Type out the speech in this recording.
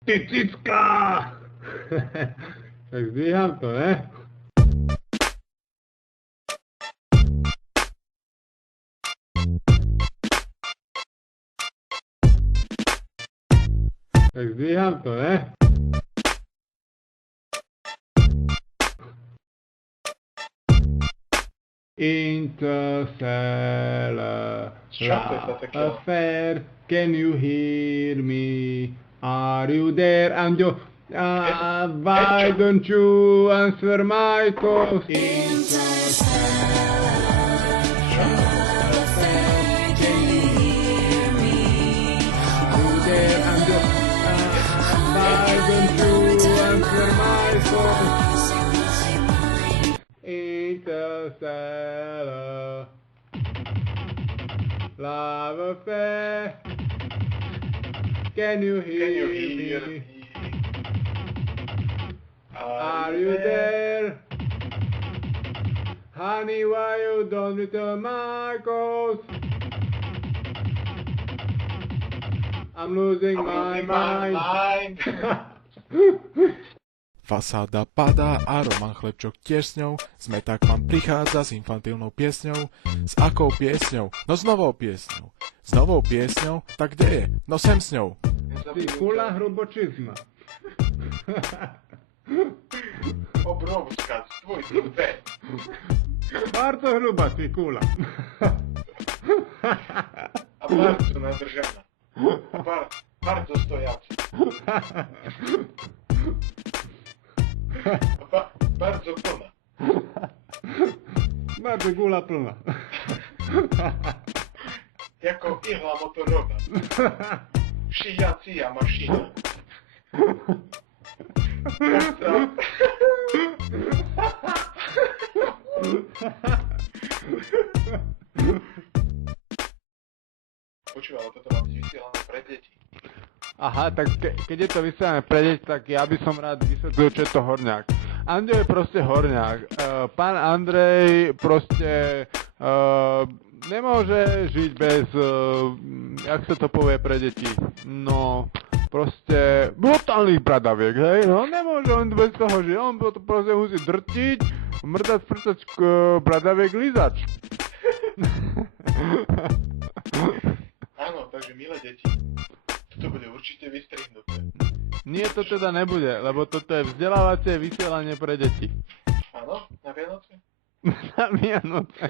Ty cicka! Tak zdvíham to, ne? Tak zdvíham to, ne? Interstellar affair, can you hear me? Are you there? And you, why don't you answer my call? Interstellar affair, can you hear me? Are you there? And you, why don't you answer my call? Interstellar love affair. Can you hear me? Are you there? Honey, why you don't return my calls? I'm losing my mind. Fasáda padá a Roman Chlebčok tiež s ňou. Smetakman prichádza s infantilnou piesňou. S akou piesňou? No s novou piesňou. S novou piesňou? Tak kde je? No sem s ňou. Ty kula hrubočizma. Obrovská, tvoj dve. Bardzo hruba, ty kula. A bardzo nadržaná. A bardzo stojaca. Bardzo plná. Bardzo gula plná. Jako ihla motorowa. Szyjacija maszyna. Počúvaj, ale toto má byť vysielané pre deti. Aha, tak keď je to vysielané pre deti, tak ja by som rád vysvetlil, čo je to horňák. Andrej je proste horňák. Pán Andrej proste nemôže žiť bez, jak sa to povie pre deti, no proste brutálnych bradaviek, hej? No nemôže on bez toho žiť, on to proste musí drtiť, mrdať, frcať bradaviek, lízač. Áno, takže milé deti, toto bude určite vystrihnuté. Nie, to teda nebude, lebo toto je vzdelávacie vysielanie pre deti. Áno, na Vianoce? Na Vianoce.